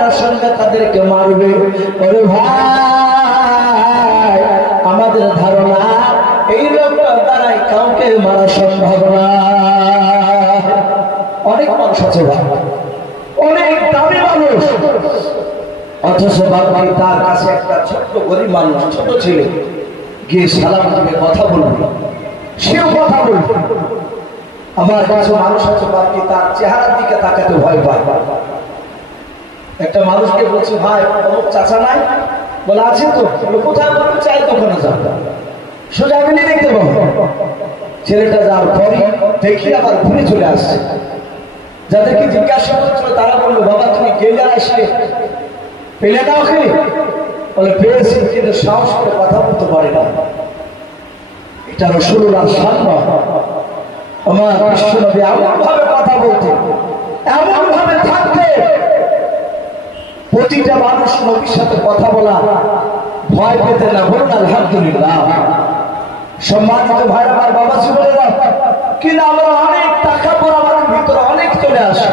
সাহাবাদের সঙ্গে তাদেরকে মারবে। ওরে ভাই, আমাদের ধারণা এই লোকটার দ্বারাই কাউকে মারা সম্ভব না। অনেক মানুষ আছে ভাই, অনেক দামি মানুষ, অথচ বাবা তার কাছে একটা ছোট্ট গরিব মানুষ, ছোট ছেলে গিয়ে সালাম দিবে, কথা বলবে, সেও কথা বলবে। আমার কাছে মানুষ আছে বাকি তার চেহারার দিকে তাকাতে ভয় পায়। একটা মানুষকে বলছি, ভাই অমুক চাচা নাই? বলে আছে তো। কোথায় বলতে চাই তখন যাবো, সোজা মিলে দেখতে পাবো। ছেলেটা যাওয়ার পরই দেখি আবার ঘুরে চলে আসছে। যাদেরকে জিজ্ঞাসা করছিল তারা বললো, বাবা তুমি গেলে আসলে পেলে না ওকে? বলে পেয়েছি, কিন্তু সাহস করে কথা বলতে পারে না। এটা রাসূলুল্লাহর শান। আমার বিশ্বনবী এমন ভাবে কথা বলতেন, এমন ভাবে থাকতে, প্রতিটা মানুষ নবীর সাথে কথা বলা ভয় পেতে না। বলুন আলহামদুলিল্লাহ। সম্মানিত ভাই আমার, বাবা জীবনেরা, কিন্তু আমরা অনেক টাকা পর আমাদের ভিতরে অনেক চলে আসে।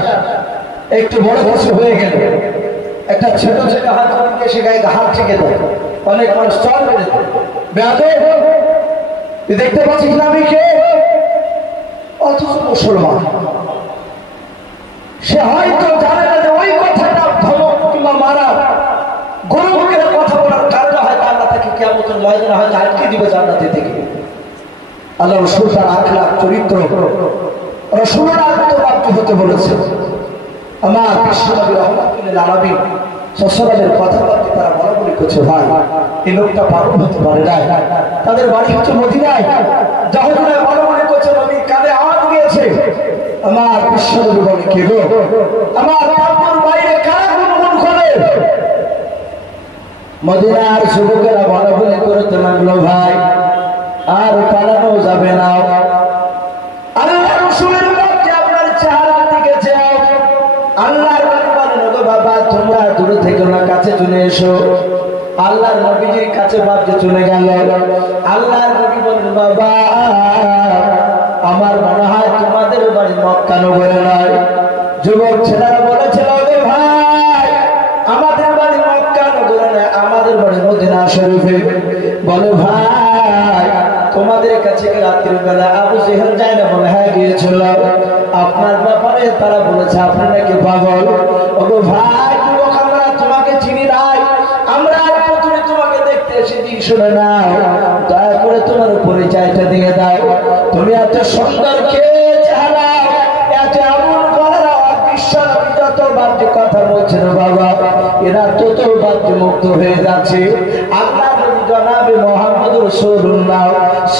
একটু বড় কিছু হয়ে গেল, একটা ছোট ছোট হাত এসে গায়ে হাত থেকে দেয়, অনেক মানুষ চল বেঁধে দেখতে পাচ্ছিস না আমি কে? অথচ মুসলমান। সে হয়তো জানে না যে ওই কথাটা ধমক কিংবা মারা গরুকে কথা বলার কারণে হয়তো আল্লাহ তাকে কিয়ামতের ময়দানে হয়তো আটকে দিবে জান্নাতে থেকে। আল্লাহ রাসূল তার আখলাক চরিত্র রাসূলের আত্মবাক্য হতে বলেছে। আমার বিশ্বনবী রাহমাতুল্লিল আলামিন সসরালের কথাবার্তা তারা বলাবলি করছে, ভাই এই লোকটা পাগল হতে পারে না। তাদের বাড়ি হচ্ছে মদিনায়। যখন বলাবলি করছে নবী কানে আওয়াজ দিয়েছে, আমার বিশ্বনবী বলে, কে গো? আমার বাবার বাইরে কারা গুনগুন করে? মদিনার যুবকেরা বলাবলি করতে লাগলো, ভাই আর পালানো যাবে না। আল্লাহ রাসূলের পক্ষে আপনার চেহারার দিকে চাও। আল্লাহর নবী বলেন, ওগো বাবা তোমরা দূরে থেকে না, কাছে চলে এসো। আল্লাহর নবীজির কাছে বাপকে চলে গেল। আল্লাহর নবী বলেন, বাবা আমার মনে হয় তোমাদের বাড়ি মক্কা নগরে নয়। যুবক ছেলেরা বলেছিল, ওগো ভাই আমাদের বাড়ি মক্কা নগরে নয়, আমাদের বাড়ি মদিনা শরীফে। বলে ভাই তোমাদের কাছে কি রাত্রির বেলা আবু জেহেল যায় না? বলে হ্যাঁ গিয়েছিল। আপনার ব্যাপারে তারা বলেছে আপনি নাকি পাগল। ওগো ভাই যুবক, আমরা তোমাকে চিনি নাই, আমরা প্রথমে তোমাকে দেখতে এসেছি, শুনে নাও, দয়া করে তোমার পরিচয়টা দিয়ে দাও। তুমি এত সুন্দর কে চেহারা, এত এমন করা, বিশ্বনবী যতবার যে কথা বলছেন বাবা এরা ততবার যে মুক্ত হয়ে যাচ্ছে। আল্লাহ নবী জনাবে মুহাম্মদ রাসূলুল্লাহ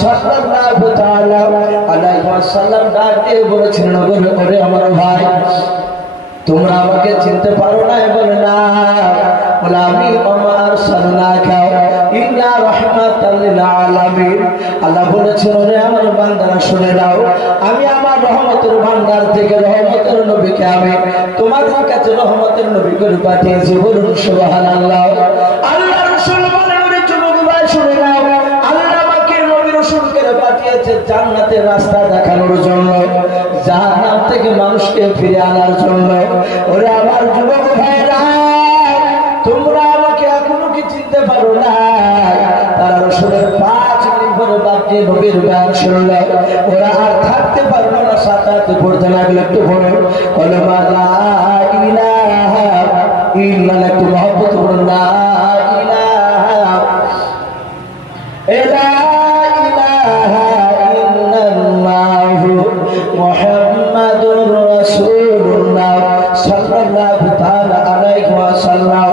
সাল্লাল্লাহু তাআলা আলাইহি ওয়াসাল্লাম ডাক দিয়ে বলেছিলেন, ওরে আমার ভাই তোমরা আমাকে চিনতে পারো না? বলে না। বলে আমি ওমা আরসালনাকা ইল্লা রাহমাতাল লিল আলামিন। আল্লাহ বলেছেন, ওরে আমার বান্দারা শুনে নাও, আমি আমার রহমতের ভান্ডার থেকে রহমতের নবীকে আমি তোমাদের কাছে রহমতের নবী করে পাঠিয়েছি। বলুন সুবহানাল্লাহ। আল্লাহ রাসূল বলেন, ওরে যুবক ভাই শুনে নাও, আল্লাহ আমাকে নবী রাসূল করে পাঠিয়েছে জান্নাতের রাস্তা দেখানোর জন্য, জাহান্নাম থেকে মানুষকে ফিরে আনার জন্য। ওরে আমার যুবক ভাইরা, তোমরা আমাকে এখনো কি চিনতে পারো না? তারা রাসূলের 5 দিন পরে বাপকে নবীর বয়ান শুনল, ওরা আর থাকতে পারলো না, সাথে পড়তে লাগলো। একটু বলো কলমা লা ইলাহা ইল্লাল্লাহ, একটু মহব্বত করুন, লা ইলাহা ইল্লাল্লাহ মুহাম্মাদুর রাসূলুল্লাহ সাল্লাল্লাহু তাআলা আলাইহি ওয়াসাল্লাম।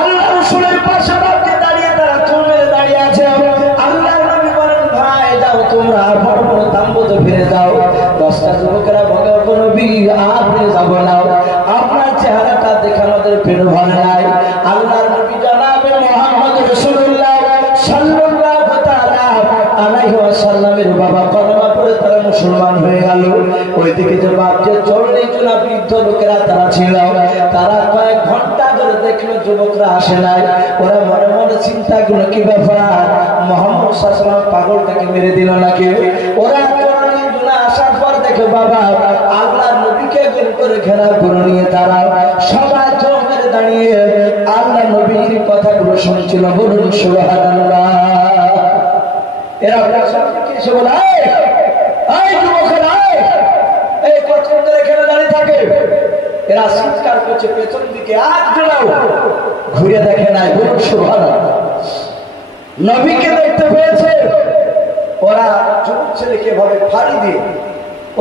আল্লাহ রাসূলের পাশে বাপকে দাঁড়িয়ে তারা চুপে দাঁড়িয়ে আছে। আল্লাহর নবী বলেন, ভাই যাও তোমরা বড় তাম্বুতে ফিরে যাও। 10টা যুবকেরা বলে, ওগো নবী আপনি যাব না, আপনার চেহারাটা দেখে আমাদের পেট ভরে নাই। আল্লাহর নবী জনাবে মুহাম্মদ রাসূলুল্লাহ সাল্লাল্লাহু তাআলা আলাইহি ওয়াসাল্লামের বাবা কলেমা পড়ে তারা মুসলমান হয়ে গেল। ওইদিকে যে বাপ যে চল্লিশ জন বৃদ্ধ লোকেরা তারা ছিল, তারা কয়েক ঘন্টা ধরে দেখলো যুবকরা আসে নাই। ওরা মনে মনে চিন্তা করলো, কি ব্যাপার, মুহাম্মদ সাল্লাল্লাহু আলাইহি ওয়াসাল্লাম পাগলটাকে মেরে দিল নাকি? ওরা আসার পর দেখে বাবা আল্লাহর নবীকে বের করে ঘেরা করে নিয়ে তারা সবাই জোরে দাঁড়িয়ে আল্লাহ নবীর কথাগুলো শুনছিল। বলুন সুবহানাল্লাহ। এরা এসে বলে এই যুবকেরা, এই কতক্ষণ ধরে এখানে দাঁড়িয়ে থাকে? এরা চিৎকার করছে পেছন দিকে, আর জোড়াও ঘুরে দেখে নাই। বলুন সুবহানাল্লাহ। নবীকে দেখতে পেয়েছে। ওরা যুবক ছেলেকে ভাবে ফাড়ি দিয়ে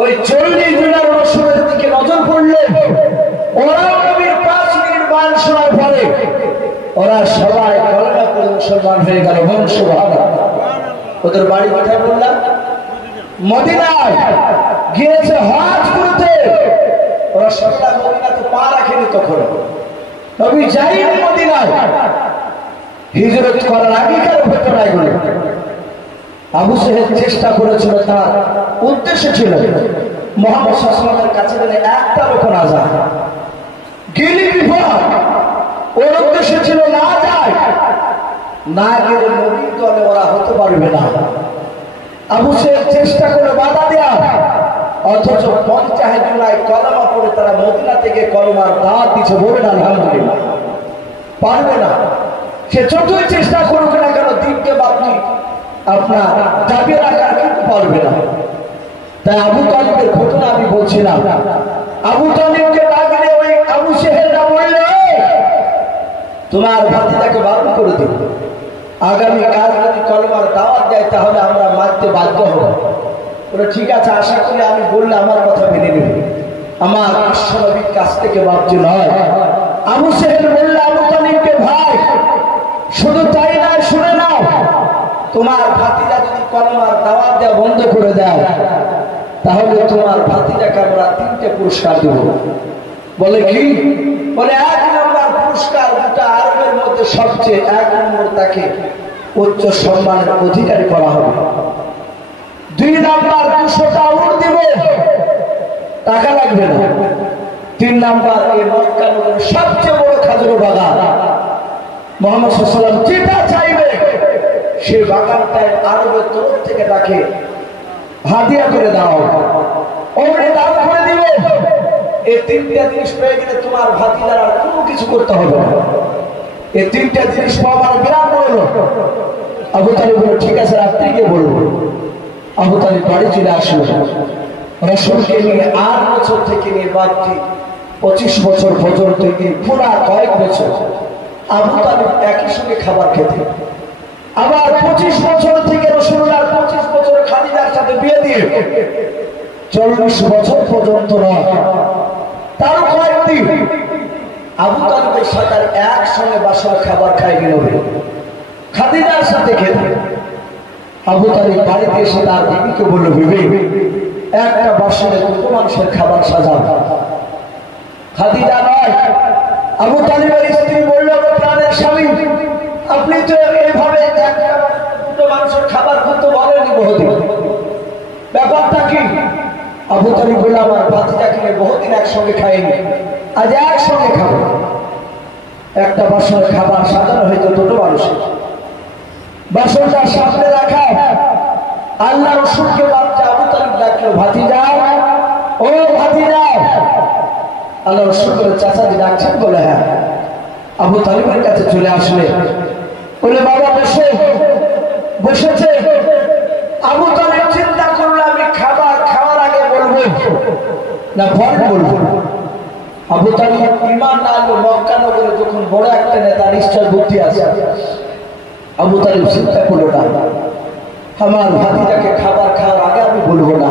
ওই 40 জনের রসুলের দিকে নজর পড়লে ওরা নবীর 5 মিনিট বান শোনার পরে ওরা সবাই কলেমা পড়ে মুসলমান হয়ে গেল। বলুন সুবহানাল্লাহ। ওদের বাড়ি কোথায় বললাম? মদিনায়। গিয়েছে হজ করতে। ওরা সবাই মদিনাতে পা রাখেনি তখন। নবী যাইনি মদিনায়। হিজরত করার আগেকার ঘটনা এগুলো। আবু সেহেল চেষ্টা করেছিল, তার উদ্দেশ্য ছিল মুহাম্মদ সাল্লাল্লাহু আলাইহি ওয়াসাল্লামের কাছে যেন একটা লোক না যায়। গেলি বিপদ। ওর উদ্দেশ্য ছিল না যায়, না গেলে নবীর দলে ওরা হতে পারবে না। আবু সেহেল চেষ্টা করে বাধা দেয়া, অথচ 50 জুলাই কলেমা পড়ে তারা মদিনা থেকে কলেমার দাওয়াত দিচ্ছে। বলবেন আলহামদুলিল্লাহ। পারবে না। সে যতই চেষ্টা করুক না কেন দিনকে বাপনি আপনার দাবি রাখার কিন্তু পারবে না। তাই আবু তালিবের ঘটনা আমি বলছিলাম। আবু তালিবকে ডাকলে ওই আবু সেহেলরা বলল, তোমার ভাতিজাকে বারণ করে দিল, আগামী কাল যদি কলেমার দাওয়াত দেয় তাহলে আমরা মারতে বাধ্য হব। বলে ঠিক আছে, আশা করি আমি বললে আমার কথা মেনে নেবে। আমার বিশ্বনবীর কাছ থেকে বাধ্য নয়। আবু সেহেল বলল আবু তালিবকে, ভাই শুধু তাই নয়, শুনে নাও, তোমার ভাতিজা যদি কলেমার দাওয়াত দেওয়া বন্ধ করে দেয় তাহলে তোমার ভাতিজাকে আমরা 3টে পুরস্কার দেব। বলে কি? বলে 1 নম্বর পুরস্কার, গোটা আরবের মধ্যে সবচেয়ে 1 নম্বর তাকে উচ্চ সম্মানের অধিকারী করা হবে। 2 নম্বর 200টা উট দিব, টাকা লাগবে না। 3 নম্বর এই মক্কা নগরের সবচেয়ে বড় খেজুর বাগান, মুহাম্মদ সাল্লাল্লাহু আলাইহি ওয়াসাল্লাম যেটা চাইবে সেই বাগানটায় আরবের তরফ থেকে তাকে হাদিয়া করে দাও, ওরে দান করে দিব। এই 3টা জিনিস পেয়ে গেলে তোমার ভাতিজার আর কোনো কিছু করতে হবে না। এই 3টা জিনিস পাওয়ার বিরাট বলল। আবু তালিব বলল ঠিক আছে, রাত্রি গিয়ে বলবো। আবু তালিব বাড়ি চলে আসলো। রাসূলকে নিয়ে 8 বছর থেকে নিয়ে বাকি 25 বছর পর্যন্ত পুরা কয়েক বছর আবু তালিব একই সঙ্গে খাবার খেতে। আবার 25 বছর থেকে রাসূলুল্লাহ 25 বছর খাদিজার সাথে বিয়ে দিয়ে 40 বছর পর্যন্ত নয়, তারও কয়েকদিন আবু তালিবের সাথে একসঙ্গে বাসার খাবার খাইনি নবী, খাদিজার সাথে খেতে। আবু তালিব বাড়িতে এসে তার বিবিকে বলল, বিবি একটা বাসনে 2 মানুষের খাবার সাজাও। খাদিজা নয়, আবু তালিবের স্ত্রী বলল, প্রাণের স্বামী আপনি তো এইভাবে 2 মানুষের খাবার করতে বলেনি বহুদিন, ব্যাপারটা কি? আবু তালিব বলল, আমার ভাতিজাকে নিয়ে বহুদিন একসঙ্গে খাইনি, আজ একসঙ্গে খাবো। একটা বাসনের খাবার সাজানো হয়তো 2 মানুষের। বাসনটা সামনে রাখা, আল্লাহ রাসূলকে বাচ্চা আবু তালিব ডাকলো, ভাতিজা, ও ভাতিজা। আল্লাহ রাসূল বলে, চাচাজি ডাকছেন? বলে হ্যাঁ। আবু তালিবের কাছে চলে আসলে বলে, বাবা বসে। বসেছে। আবু তালিব চিন্তা করলো, আমি খাবার খাওয়ার আগে বলবো না পরে বলবো। আবু তালিব ঈমান না আনলো, মক্কা নগরে যখন বড় একটা নেতা, নিশ্চয় বুদ্ধি আছে। আবু তালিব চিন্তা করলো, না আমার ভাতিজাকে খাবার খাওয়ার আগে আমি বলবো না।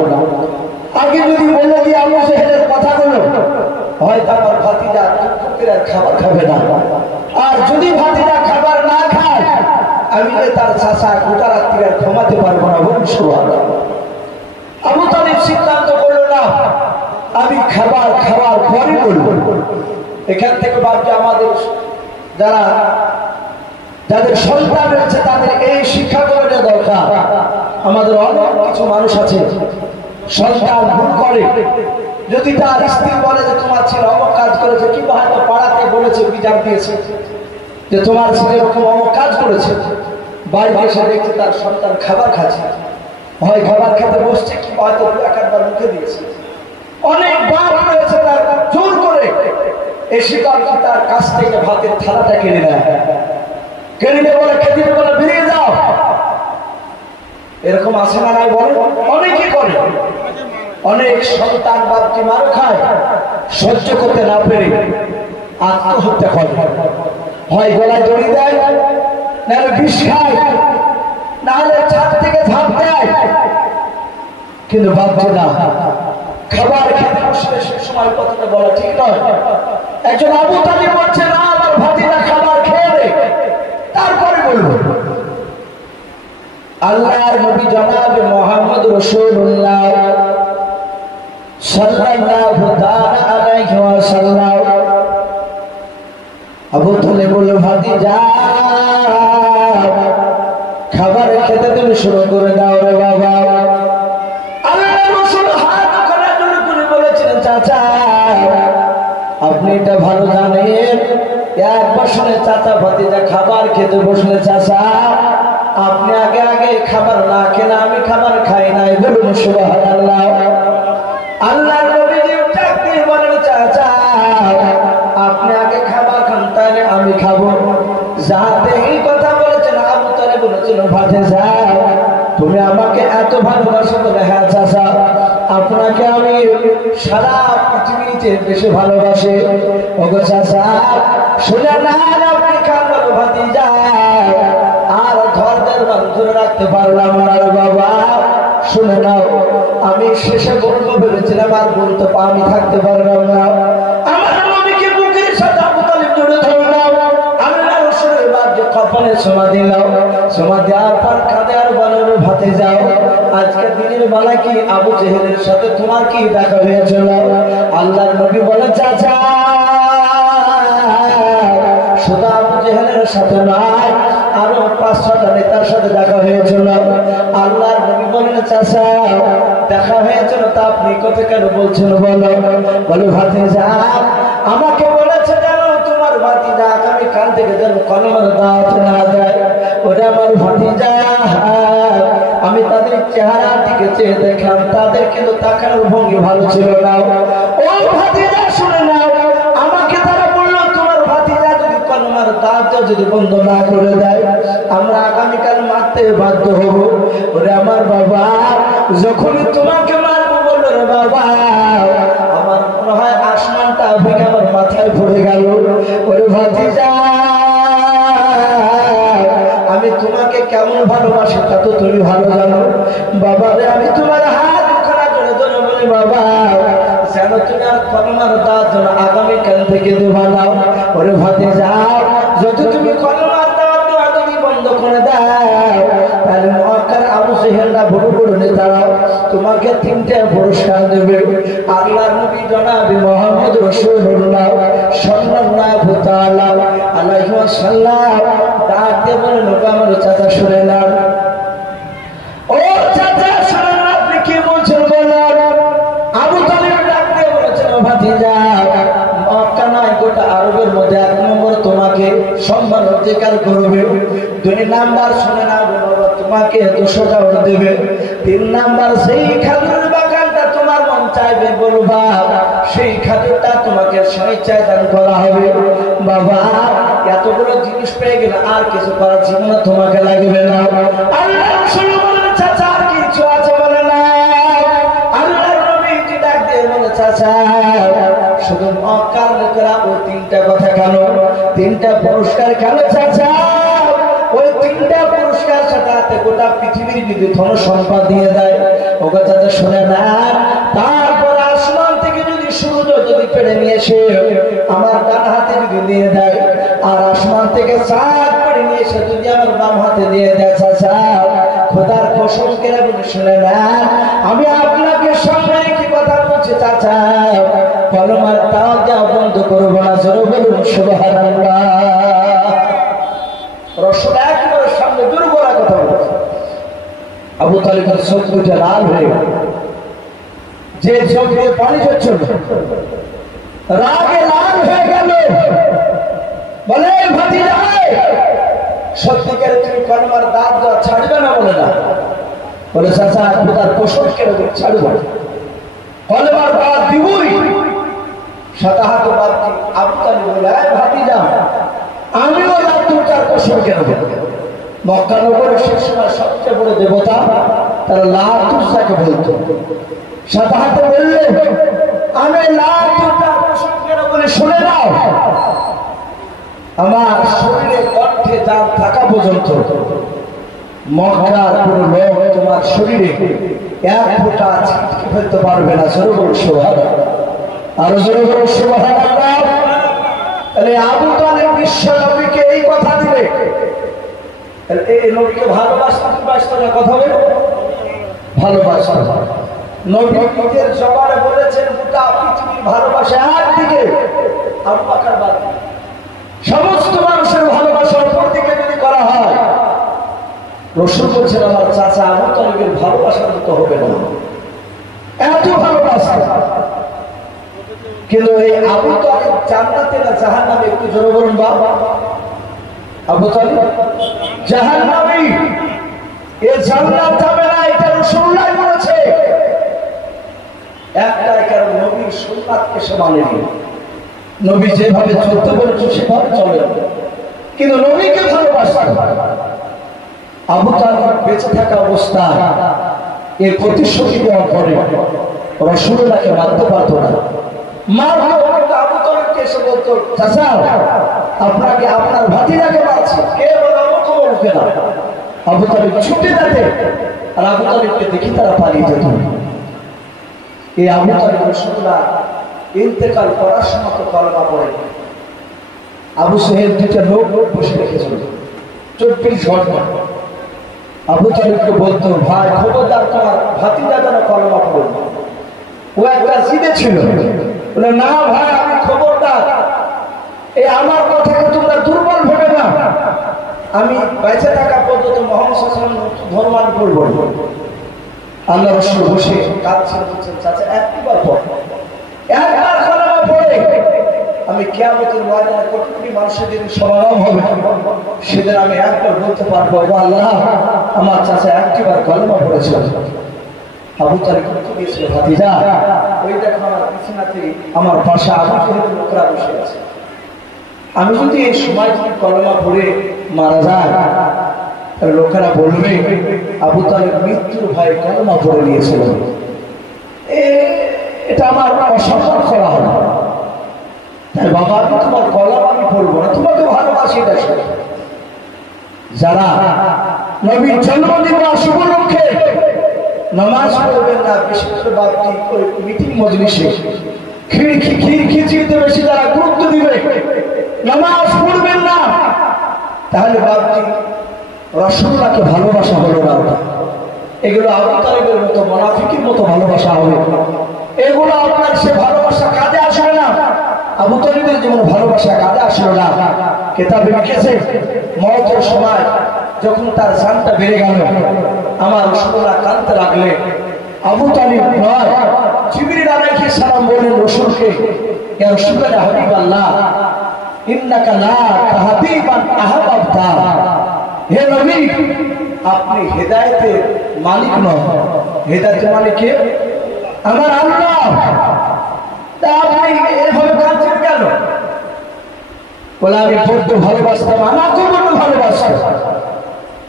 আগে যদি বলে দিয়ে আবু সেহেলের কথা বলো, হয়তো আমার ভাতিজা দুপুরের খাবার খাবে না। আর যদি ভাতিজা খাবার না খায়, আমি তার চাচা গোটা রাত্রি আর ঘুমাতে পারবো না। বলুন সুবহানাল্লাহ। আবু তালিব সিদ্ধান্ত করলো, না আমি খাবার খাওয়ার পরে বলবো। এখান থেকে ভাবছি আমাদের যাদের সন্তান রয়েছে তাদের এই শিক্ষাগুলো দরকার। আমাদের অনেক কিছু মানুষ আছে, সন্তান ভুল করে, যদি তার স্ত্রী বলে যে তোমার ছেলে অমুক কাজ করেছে, কিংবা হয়তো পাড়াতে বলেছে, বিচার দিয়েছে যে তোমার ছেলে এরকম অমুক কাজ করেছে, বাড়িতে এসে দেখছে তার সন্তান খাবার খাচ্ছে, হয় খাবার খেতে বসছে, কিংবা হয়তো 2-1 বার মুখে দিয়েছে। অনেক বাপ রয়েছে তার জোর করে এই শিকার তার কাছ থেকে ভাতের থালাটা কেড়ে নেয়, কেড়ে নিয়ে বলে খেতে বলে বেরিয়ে যাও। এরকম আছে না নাই বলে? অনেকে করে। অনেক সন্তান বাপকে মার খায়, সহ্য করতে না পেরে আত্মহত্যা করে, হয় গলায় দড়ি দেয়, নাহলে বিষ খায়, নাহলে ছাদ থেকে ঝাঁপ দেয়। কিন্তু ভাবছে না খাবার খেতে বসলে সে সময় কথাটা বলা ঠিক নয়। একজন আবু তালিব বলছে না আমার ভাতিজা খাবার খেয়ে রে, তারপরে বলবো। আল্লাহর নবী জনাব মুহাম্মদ রাসূলুল্লাহ সাল্লাল্লাহু তাআলা আলাইহি ওয়াসাল্লাম আবু তালিব বলল ভাতিজা খাবার খেতে তুমি শুরু করে দাও রে বাবা। আল্লাহর রাসূল হাত করে জোরে করে বলেছিলেন চাচা আপনি এটা ভালো জানেন এক বছরে চাচা ভাতিজা খাবার খেতে বসলে চাচা আপনি আগে আগে খাবার না খেলে আমি খাবার খাই নাই। বলুন সুবহানাল্লাহ। আল্লাহর নবী ডাক দিয়ে বলেন চাচা আপনি আগে খাবার খান তাহলে আমি খাবো। যাতে এই কথা বলেছেন আবু তালেব বলেছিল ভাতিজা তুমি আমাকে এত ভালোবাসো বলে হ্যাঁ চাচা আপনাকে আমি সারা পৃথিবীতে বেশি ভালোবাসি। ওগো চাচা শুনে না আপনি খান বলো ভাতিজা আর ধৈর্যের ধরে রাখতে পারলাম না রে বাবা। শুনে নাও আমি শেষে বলবো ভেবেছিলাম আর বলতে আমি থাকতে পারলাম না। আমার নবীকে বুকের সাথে আবু তালিব জড়িয়ে ধরলাম। আল্লাহর রাসূলের বাদে কপালে চুমা দিলাম। চুমা দেওয়ার পর কাঁদে আর বলল ভাতিজা আজকে দিনের বেলা কি আবু জেহেলের সাথে তোমার কি দেখা হয়েছিল? আল্লাহর নবী বলে চাচা শুধু আবু জেহেলের সাথে নয় আরো 5-6টা নেতার সাথে দেখা হয়েছিল। আল্লাহর নবী বলেন চাচা দেখা হয়েছিল তা আপনি কথা কেন বলছেন বলো? বলে ভাতিজা আমাকে বলেছে কেন তোমার ভাতিজা আগামী কাল থেকে যেন কলমের দাওয়াত না দেয়। ওটা আমার ভাতিজা আমি তাদের চেহারা দিকে চেয়ে দেখলাম তাদের কিন্তু তাকানোর ভঙ্গি ভালো ছিল না। ও ভাতিজা শুনে নাও আমাকে তারা বললো তোমার ভাতিজা যদি কলমার দাওয়াত যদি বন্ধ না করে দেয় আমরা আগামীকাল মারতে বাধ্য হব। ওরে আমার বাবা যখনই তোমাকে মারবো বললো রে বাবা আমার মনে হয় আসমানটা ভেঙে আমার মাথায় পড়ে গেল। ওরে ভাতিজা আমি তোমাকে কেমন ভালোবাসি তা তো তুমি ভালো জানো। বাবা রে আমি তোমার হাত খানা জোরে জোরে বলি বাবা যেন তুমি আর কলমার দাওয়াত যেন আগামীকাল থেকে দেবা নাও। ওরে ভাতিজা যদি তুমি কলমার দাওয়াত দেওয়া তুমি বন্ধ করে দাও তাহলে মক্কার আবু জেহেলরা বড় বড় নেতারা তোমাকে 3টে পুরস্কার দেবে। আল্লাহর নবী জনাব মুহাম্মদ রাসূলুল্লাহ সাল্লাল্লাহু তাআলা আলাইহি ওয়াসাল্লাম ডাক দিয়ে বলেন আমার চাচা শুনে নাও। ও চাচা শুনে নাও আপনি কি বলছেন বলেন। আবু তালিব ডাক দিয়ে বলেছেন ভাতিজা মক্কা নয় গোটা আরবের মধ্যে 1 নম্বর তোমাকে সম্মান অধিকার করবে। 2 নাম্বার শুনে নাও তোমাকে 200 দেবে। 3 নাম্বার সেই খাজুরের বাগানটা তোমার মন চাইবে বলবা সেই খাজুরটা তোমাকে স্বেচ্ছায় দান করা হবে। বাবা এতগুলো জিনিস পেয়ে গেলে আর কিছু করার জীবনে তোমাকে লাগবে না। আল্লাহ রাসূল বলেন চাচা আর কিছু আছে বলে না। আল্লাহর নবী ডাক দিয়ে বলে চাচা শুধু মক্কার লোকেরা ওই 3টা কথা কেন 3টা পুরস্কার কেন চাচা? ওই 3টা পুরস্কার সাথে গোটা পৃথিবীর যদি ধন সম্পদ দিয়ে দেয় ওকে চাচা শুনে না। তারপর আসমান থেকে যদি সূর্য যদি পেড়ে নিয়ে এসে আমার ডান হাতে যদি দিয়ে দেয় আর আসমান থেকে চাঁদ পেড়ে নিয়ে এসে যদি আমার বাম হাতে দিয়ে দেয় চাচা খোদার কসম করে বলে শুনে না আমি আপনাকে সামনে কি কথা বলছি চাচা কলমার দাওয়াত দেওয়া বন্ধ করবো না। জোরে বলুন সুবহানাল্লাহ। রাসূল একেবারে সামনে দুর্বল কথা বলেছে। আবু তালিবের চোখ দুটো লাল হয়ে গেল। যে চোখ দিয়ে পানি ঝরছিল রাগে লাল হয়ে গেল। বলে ভাতিজা সত্যিকারে তুমি কলমার দাওয়াত দেওয়া ছাড়বে না? বলে না। বলে চাচা খোদার কসম করে ছাড়বো কলমার দাওয়াত দিবই। সাদা হাতে বাপজি আবু তালিব বলে, ভাতিজা আমিও লাখ 2-4 কসম কেন? মক্কা নগরের শেষ সময় সবচেয়ে বড় দেবতা তারা লাখ তুসাকে বলতো। সাদা হাতে বললে, আমি লাখ 2-4 কসম কেন বলে শুনে নাও, আমার শরীরে কণ্ঠে জান থাকা পর্যন্ত মক্কার কোন লোক তোমার শরীরে এক ফোঁটা ছিটকে ফেলতে পারবে না। জোরে বলুন সুবহানাল্লাহ, আরো জোরে বলুন সুবহানাল্লাহ। তাহলে আবু তালেব বিশ্ব নবীকে এই কথা দিলে, এই নবীকে ভালোবাসতে না, কথা বলে ভালোবাসা। নবী নিজের জবানে বলেছেন গোটা পৃথিবীর ভালোবাসা একদিকে, আবু বকর বাদ দিয়ে সমস্ত মানুষের ভালোবাসা অপর দিকে যদি করা হয়, রাসূল বলছেন আমার চাচা আবু তালেবের ভালোবাসার মতো হবে না, এত ভালোবাসা। কিন্তু এই আবু তালেব জান্নাতে না জাহান্নামে? একটু জোরে বলুন বাবা। আবু তালেব জাহান্নামী, এ জান্নাত যাবে না, এটা রাসূলুল্লাহ বলেছে। একটাই কারণ, নবীর সুন্নাতকে সে মানেনি। নবী যেভাবে চলতে বলেছে সেভাবে চলে, কিন্তু নবীকে ভালোবাসা। আবু তালেব বেঁচে থাকা অবস্থায় এই প্রতিশ্রুতি দেওয়ার পরে রাসূলুল্লাহকে মানতে পারতো না। আবু তালেবকে এসে বলতো, চাচা আপনাকে আপনার ভাতিজাকে মারছে, কে বলে আমাকে বলবে না। আবু তালেব ছুটে যেতে, আর আবু তালেবকে দেখি তারা পালিয়ে যেত। এই আবু তালেব রাসূলুল্লাহ ইন্তেকাল করার সময় তো কলমা পড়ে। আবু সুহেল 2টা লোক বসে রেখেছিল 24 ঘন্টা। আবু তালেবকে বলতো, ভাই খবরদার তোমার ভাতিজা যেন কলমা পড়ে। ও একটা জিদে ছিল, বলে না ভাই আমি খবরদার, এই আমার কথাকে তোমরা দুর্বল ভেবে না, আমি বেঁচে থাকা পর্যন্ত মুহাম্মদ সাল্লাল্লাহু আলাইহি ওয়াসাল্লাম ধর্মান করব। আল্লাহ রাসূল বসে কাঁদছেন, বলছেন চাচা একবার কলমা পড়ে আমি কিয়ামতের ময়দানে কোটি কোটি মানুষের যেদিন সমাগম হবে, সেদিন আমি একবার বলতে পারবো, আল্লাহ আমার চাচা একবার কলমা পড়েছিল। আবু তালেব দিয়েছিল, ভাতিজা ওই দেখো আমার বিছানাতে আমার পাশে আবু তালেবের লোকরা বসে আছে, আমি যদি এই সময় কলমা পড়ে মারা যায়, লোকেরা বলবে আবু তালেব মৃত্যুর ভয়ে কলমা পড়ে নিয়েছিল। এটা আমার অসম্মান করা হবে। তাই বাবা আমি তোমার কলমা আমি পড়বো না, তোমাকে ভালোবাসি। দেখো যারা নবীর জন্মদিবস উপলক্ষে নামাজ পড়বেন না, বিশেষ করে বাপটি মিটিং মজলিসে খিচিড়িতে বেশি যারা গুরুত্ব দিবে, নামাজ পড়বেন না, তাহলে বাপটি রাসূলুল্লাহকে ভালোবাসা হলো না। এগুলো আবু তালেবের মতো মুনাফিকের মতো ভালোবাসা হবে। এগুলো আপনার সে ভালোবাসা কাজে আসবে না। আবু তালেবের যেমন ভালোবাসা কাজে আসলো না। কিতাবে লিখেছে মওতের সময় যখন তার জানটা বেড়ে গেল, আমার রাসূলুল্লাহ কাঁদতে লাগলে আবু তালেব নয়, জিবরিল আলাইহিস সালাম বললেন রাসূলকে, ইয়া রাসূলুল্লাহ হাবিবাল্লাহ ইন্নাকা লা তাহদি মান আহবাবতা, হে নবী আপনি হেদায়েতের মালিক নন, হেদায়েতের মালিক কে? আমার আল্লাহ। তা আপনি এভাবে কাঁদছেন কেন? বলে আমি বড্ড ভালোবাসতাম, আমাকে বড্ড ভালোবাসতাম।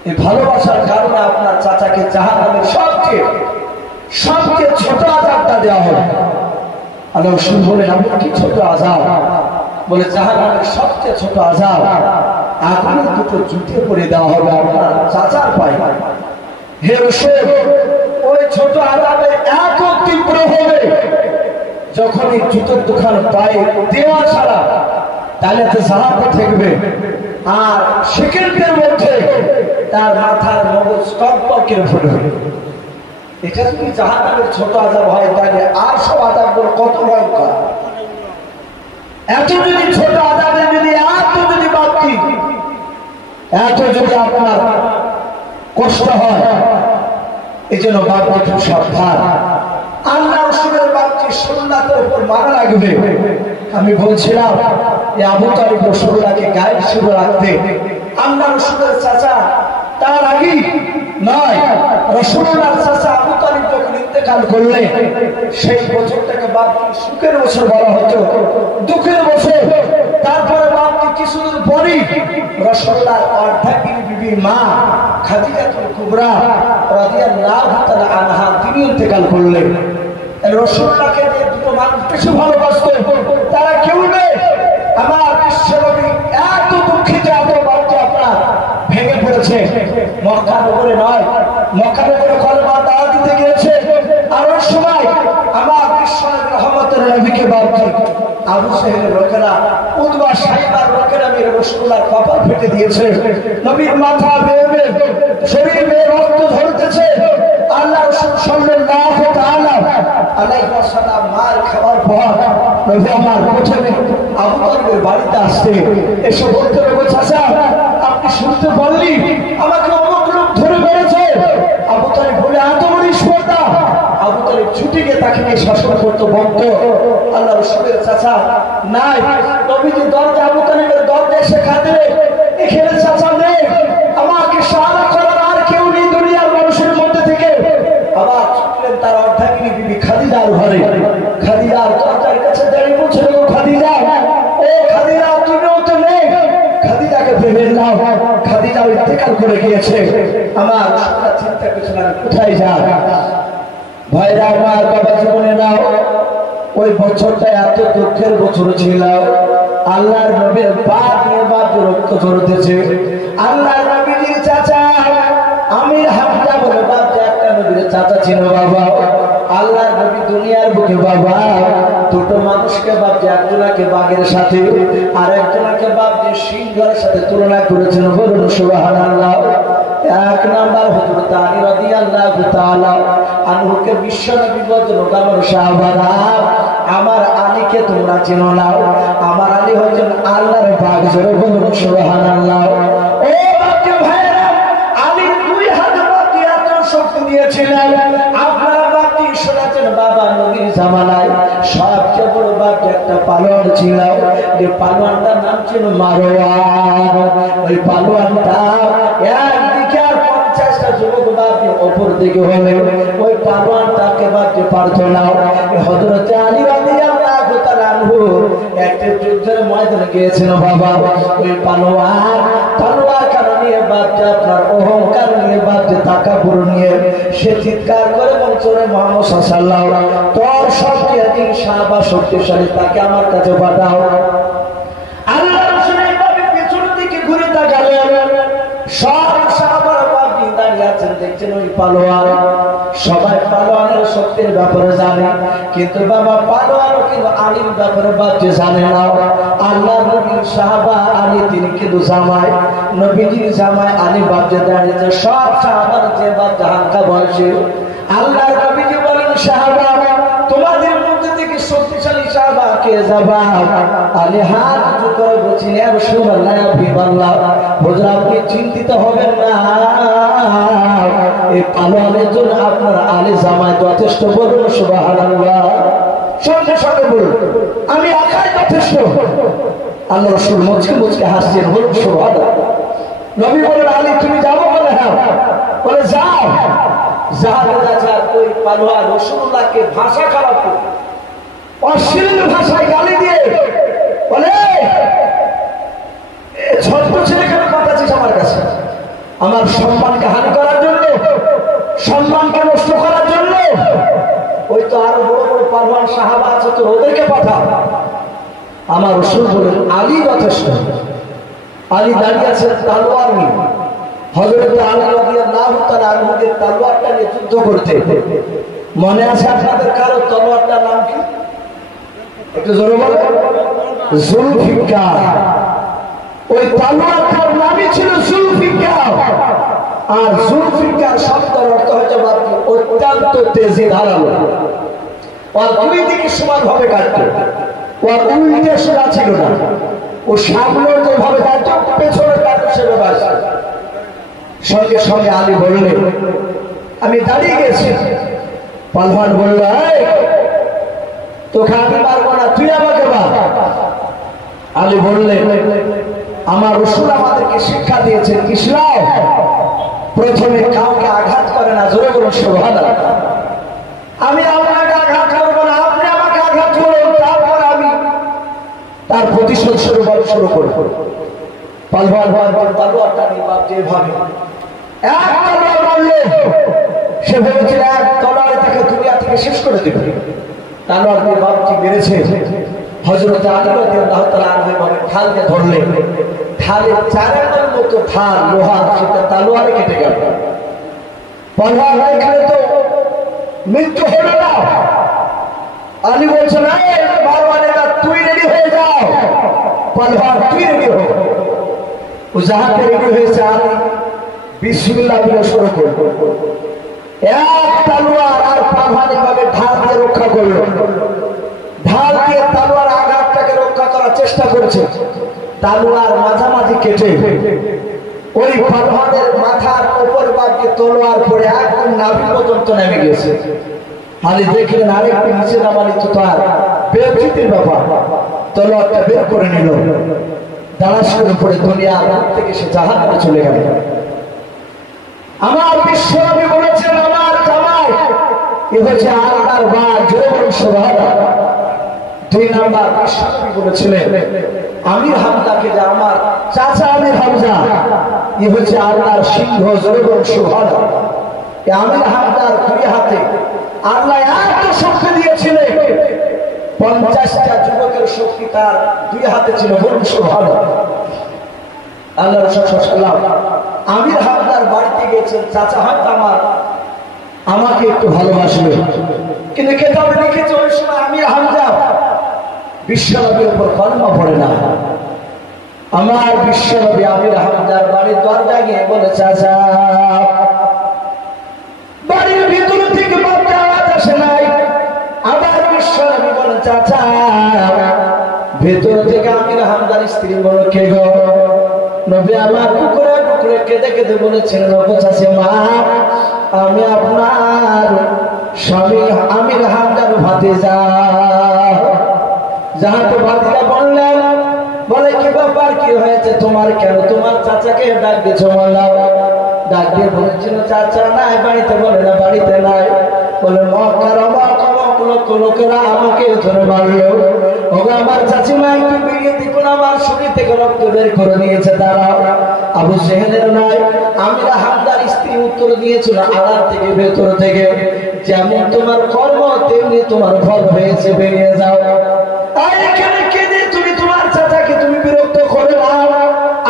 এই ভালোবাসার কারণে আপনার চাচাকে জাহান্নামের সবচেয়ে ছোট আযাবটা দেওয়া হবে। আল্লাহ রাসূল বলেন, আপনি কি ছোট আযাব? বলে জাহান্নামের সবচেয়ে ছোট আযাব আগুনের 2টো জুতে পরে দেওয়া হবে আপনার চাচার পায়ে। হে রাসূল ওই ছোট আযাবে এত তীব্র হবে, যখন এই জুতোর দোকান পায়ে দেওয়া ছাড়া তাহলে তো জাহান্নামে থাকবে, আর সেকেন্ডের মধ্যে তার মাথার মগজ টকটকে ফুটবে। এটা যদি জাহান্নামের ছোট আযাব হয়, তাহলে আর সব আযাবগুলো কত ভয়ঙ্কর। এত যদি ছোট আযাবে যদি বাপটি এত যদি আপনার কষ্ট হয়, এই জন্য বাপটি খুব সাবধান। আল্লাহ রাসূলের বাপটি সুন্নাতের উপর মানা লাগবে। আমি বলছিলাম যে আবু তালেব রাসূলুল্লাহকে গায়েব হিসেবে রাখতে, আল্লাহ রাসূলের চাচা তার আগে নয়, রাসূলুল্লাহর চাচা আবু তালেব যখন ইন্তেকাল করলে সেই বছরটাকে বাপকে সুখের বছর বলা হতো, দুঃখের বছর। তারপরে বাপকে কিছুদিন পরই রাসূলুল্লাহ অর্ধাঙ্গিনী বিবি মা খাদিজাতুল কুবরা রাদিয়াল্লাহু তাআলা আনহা তিনি ইন্তেকাল করলেন। রাসূলুল্লাহকে যে দুটো মানুষ বেশি ভালোবাসতো তারা কেউ নেই। আমার বিশ্বনবী এত দুঃখিত, এত বাচ্চা আপনার ভেঙে পড়েছে। মক্কা নগরে নয়, মক্কা নগরে কলেমা দাওয়াত দিতে গিয়েছে। আর ওই সময় আমার বিশ্বনবী রহমতের নবীকে বাপজি আবু সাহেবের লোকেরা, উতবা সাহেবার লোকেরা মেরে রাসূলুল্লাহর কপাল ফেটে দিয়েছে। নবীর মাথা বেয়ে বেয়ে শরীর বেয়ে রক্ত ঝরতেছে। আল্লাহ রাসূল সাল্লাল্লাহু তাআলা আলাইহি ওয়াসাল্লাম মার খাওয়ার পর নবী আমার প্রথমে আবু তালেবের বাড়িতে আসতে এসে বলতে হবে, চাচা আপনি শুনতে পারলি আমাকে অমুক লোক ধরে মেরেছে। আবু তালেব বলে এত বড় স্পর্ধা। আবু তালেব ছুটে গিয়ে তাকে নিয়ে শাসন করতে বলত। আল্লাহ রাসূলের চাচা নাই, নবীজি দরজা আবু তালেবের দরজা এসে কাঁদে, এখানে চাচা নেই, আমাকে সাহায্য করার আর কেউ নেই দুনিয়ার মানুষের মধ্যে থেকে। আবার ছুটলেন তার অর্ধাঙ্গিনী বিবি খাদিজার ঘরে। খাদিজার দরজার কাছে দাঁড়িয়ে বলছিল, খাদিজা, ও খাদিজা তুমিও তো নেই, খাদিজাকে ভেবে নাও, খাদিজা ইন্তেকাল করে গিয়েছে। আমার চিন্তা করছিলাম কোথায় যায়। ভাইরা আমার, বাবা জীবনে নাও, ওই বছরটা এত দুঃখের বছর ছিল। আল্লাহর নবীর বাপ নিয়ে বাপ রক্ত ঝরতেছে। আল্লাহর নবীর চাচা আমির হামজা বলে বাপ যে একটা নবীর চাচা ছিল বাবা। আল্লাহর নবী দুনিয়ার বুকে বাবা দুটো মানুষকে বাপ যে একজনাকে বাঘের সাথে আর একজনাকে বাপ যে সিংহের সাথে তুলনা করেছেন। বলুন সুবহানাল্লাহ। এক নাম্বার হযরত আলী রাদিয়াল্লাহু তাআলা আনহুকে বিশ্বনবী বলতেন, আমার সাহাবারা আমার আলীকে তোমরা চেনো না, আমার আলী হচ্ছেন আল্লাহর বাঘ। জোরে বলুন সুবহানাল্লাহ। ও বাপকে ভাইরা, আলী দুই হাত বাপকে এত শক্তি দিয়েছিলেন। আপনারা বাপকে শোনাচ্ছেন বাবা নবীর জামানায় সবচেয়ে বড় বাপকে একটা পালোয়ান ছিল, যে পালোয়ানটার নাম ছিল মারওয়ান। ওই পালোয়ানটা একদিকে আর 50টা যুবক বাপকে অপর দিকে হলে ওই পালোয়ানটাকে বাপকে পারত না। হযরত আলী রাদিয়াল্লাহু তাআলা আনহু একটা যুদ্ধের ময়দানে গিয়েছেন বাবা। ওই পালোয়ার কারণ নিয়ে বাপকে আপনার অহংকার নিয়ে বাপকে তাকাব্বুর নিয়ে সে চিৎকার করে বলছে, মুহাম্মদ সাল্লাল্লাহু আলাইহি ওয়াসাল্লাম তোর সবচেয়ে দিন সাহাবা শক্তিশালী, তাকে আমার কাছে পাঠাও। আল্লাহ রাসূল এইভাবে পেছনের দিকে ঘুরে তাকালেন, সব সাহাবারা বাপজি দাঁড়িয়ে আছেন, দেখছেন ওই পালোয়ান। সবাই পালোয়ানের শক্তির ব্যাপারে জানে, কিন্তু বাবা পালোয়ানও কিন্তু আলীর ব্যাপারে বাপজি জানে না। আল্লাহ নবীর সাহাবা আলী, তিনি কিন্তু জামাই, নবীজির জামাই আলী বাপজি দাঁড়িয়েছে। সব সাহাবার যে বাপ হালকা বয়সে। আল্লাহ নবীজি বলেন, সাহাবা তোমাদের মধ্যে থেকে শক্তিশালী সাহাবা কে যাবা? আলী হাত উঁচু করে বলছেন, ইয়া রাসূলুল্লাহ ইয়া হাবিবাল্লাহ, হুজুর আপনি চিন্তিত হবেন না, এই পালোয়ানের জন্য আপনার আলী জামাই যথেষ্ট। বলুন সুবহানাল্লাহ। সঙ্গে সঙ্গে বলুন, আমি একাই যথেষ্ট। আল্লাহ রাসূল মুচকে মুচকে হাসছেন, বলুন সুবহানাল্লাহ। নবী বলেন, আলী তুমি যাবো? বলে হ্যাঁ। বলে যাও। ওই পালোয়ান রাসূলুল্লাহকে ভাষা খারাপ করে, অশ্লীল ভাষায় গালি দিয়ে বলে, ছোট্ট ছেলে কেন পাঠাচ্ছিস আমার কাছে? আমার সম্মানকে হানি করার জন্য, সম্মানকে নষ্ট করার জন্য? ওই তো আরো বড় বড় পালোয়ান সাহাবা আছে, তো ওদেরকে পাঠা। আমার রাসূল বলেন, আলী যথেষ্ট। আলী দাঁড়িয়ে আছে তলোয়ার নিয়ে। হযরত আলী রাদিয়াল্লাহু তাআলা আনহুকে তলোয়ারটা নিয়ে যুদ্ধ করতে। মনে আছে আপনাদের কারো তলোয়ারটার নাম কি? একটু জোরে বলেন। জুলফিকার। ওই তলোয়ারটার নামই ছিল জুলফিকার। আর জুলফিকার শব্দের অর্থ হচ্ছে অত্যন্ত তেজে ধারালো। আর দুই দিকে সমানভাবে কাটতো। ওর উল্টে সোজা ছিল না, ও সামনে যেভাবে কাটতো পেছনে কাটতো সেভাবে আসে। সঙ্গে সঙ্গে আলী বললেন, আমি দাঁড়িয়ে গেছি। পালোয়ান বলল, তোকে আমি পারবো না, তুই আমাকে পার। আলী বললেন, আমার রাসূল আমাদেরকে শিক্ষা দিয়েছেন, ইসলাম প্রথমে কাউকে আঘাত করে না। জোরে বলুন সুবহানাল্লাহ। আমি আপনাকে আঘাত করবো না, আপনি আমাকে আঘাত করুন, তারপর আমি তার প্রতিশোধ শুরু করবো। তলোয়ারটা নিয়ে বাপ যেভাবে এক তলোয়ার মারলো, সে ভেবেছিল এক তলোয়ারে তাকে দুনিয়া থেকে শেষ করে দেবে। তলোয়ার দিয়ে বাপটি মেরেছে। হযরত আলী রাদিয়াল্লাহু তাআলা আনহু ঢালকে ধরলেন, ঢালের চারের মতো ঢাল লোহা, সেটা তলোয়ারে কেটে গেল। তলোয়ার এখানে তো মৃত্যু হলো না। আলী বলছে না, মারওয়ানেরা তুই রেডি হয়ে যাও, তলোয়ার তুই রেডি হো। ও যাহাতে রেডি হয়েছে আলী বিসমিল্লাহ বলে শুরু করল। এক তলোয়ার আর পালওয়ান এভাবে ঢাল দিয়ে রক্ষা করলো। ঢাল দিয়ে তলোয়ার আঘাতটাকে রক্ষা করার চেষ্টা করেছে। তলোয়ার মাঝামাঝি কেটে ওই পালওয়ানের মাথার উপর বাঁধে তলোয়ার পড়ে একদম নাভি পর্যন্ত নেমে গেছে। আলী দেখলেন আরেকটু নিচে নামালি তো তার বেইজ্জতির ব্যাপার। তলোয়ারটা বের করে নিল, দাঁড়াস করে পড়ে দুনিয়ার থেকে সে জাহান্নামে চলে গেল। আমার বিশ্বনবী বলেছেন, আমার জামাই এ হচ্ছে আল্লাহর বাদ, জোরে বলুন সুবহানাল্লাহ। দুই নাম্বার বিশ্বনবী বলেছিলেন আমির হামজাকে, যে আমার চাচা আমির হামজা এ হচ্ছে আল্লাহর সিংহ, জোরে বলুন সুবহানাল্লাহ। আমির হামজার দুই হাতে আল্লাহ এত শক্তি দিয়েছিলেন, 50টা যুবকের শক্তি তার দুই হাতে ছিল, বলুন সুবহানাল্লাহ। আল্লাহ রাসূল সাল্লাল্লাহু আলাইহি ওয়াসাল্লাম আমির হামজার বাড়িতে গেছেন, চাচা হয়তো আমাকে একটু ভালোবাসবে, কিন্তু কিতাবে লিখেছে ওই সময় আমির হামজা বিশ্বনবীর উপর কলমা পড়ে না। আমার বিশ্বনবী আমির হামজার বাড়ির দরজা গিয়ে বলে, চাচা বাড়ির ভিতর থেকে বাচ্চা আওয়াজ আসে নাই। আবার বিশ্বনবী বলে, চাচা ভেতর থেকে আমির হামজার স্ত্রী বলে, কে গো? নবী আমার টুকরে টুকরে কেঁদে কেঁদে বলেছেন, মা আমি আপনার স্বামী আমির হামজার ভাতিজা। যাহাতে ভাতিজা বললেন, বলে কি ব্যাপার, কি হয়েছে তোমার, কেন তোমার চাচাকে ডাক দিয়েছো? বললাম ডাক দিয়ে বলেছিল চাচা নাই বাড়িতে। বলে না বাড়িতে নাই। বলে মক্কার লোকেরা আমাকে ধরে মারলো। ওগো আমার চাচিমা একটু বেরিয়ে দেখুন, আমার শরীর থেকে রক্ত বের করে দিয়েছে। তারা আবু জেহেলের নয়, আমির হামজার স্ত্রী উত্তর দিয়েছিল আড়াল থেকে ভেতর থেকে, যেমন তোমার কর্ম তেমনি তোমার ফল হয়েছে, বেরিয়ে যাও। আর এখানে কেঁদে তুমি তোমার চাচাকে তুমি বিরক্ত করে নাও।